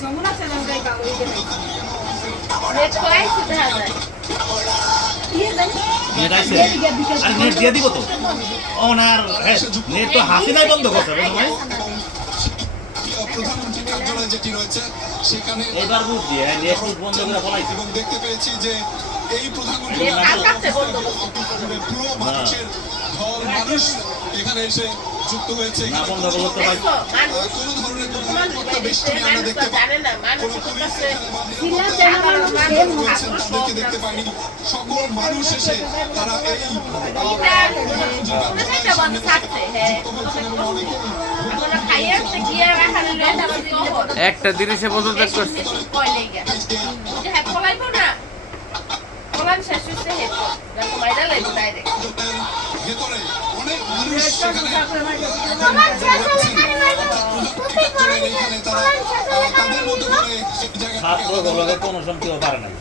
Jamuna channel গাই কাগজ net করাইছি দেখা যায় নেট আইছে আর নেট দিয়ে দিব তো ও না আর নেট তো হাসিনাই বন্ধ করছে বুঝছো ভাই প্রধানমন্ত্রী কার্যালয় যেটি রয়েছে সেখানে এবার বুঝছি নেট বন্ধ করে ফলাইছি এবং দেখতে পেয়েছি যে এই প্রধানমন্ত্রী পুরো মানুষের ঢল মানুষ এখানে এসে যুক্ত হয়েছে না বন্ধ করতে পারি কোনো ধরনের নিরাপত্তা বেষ্টনী আমরা দেখতে পাই তাদেরকে দেখতে পাইনি সকল মানুষ এসে তারা এই একটা জিনিসে বদল দেখ করছে ভেতরে অনেক মানুষ সেখানে এখানে তারা তাদের মতো করে ছাত্র গুলোকে কোনো সময় কেউ পারে নাই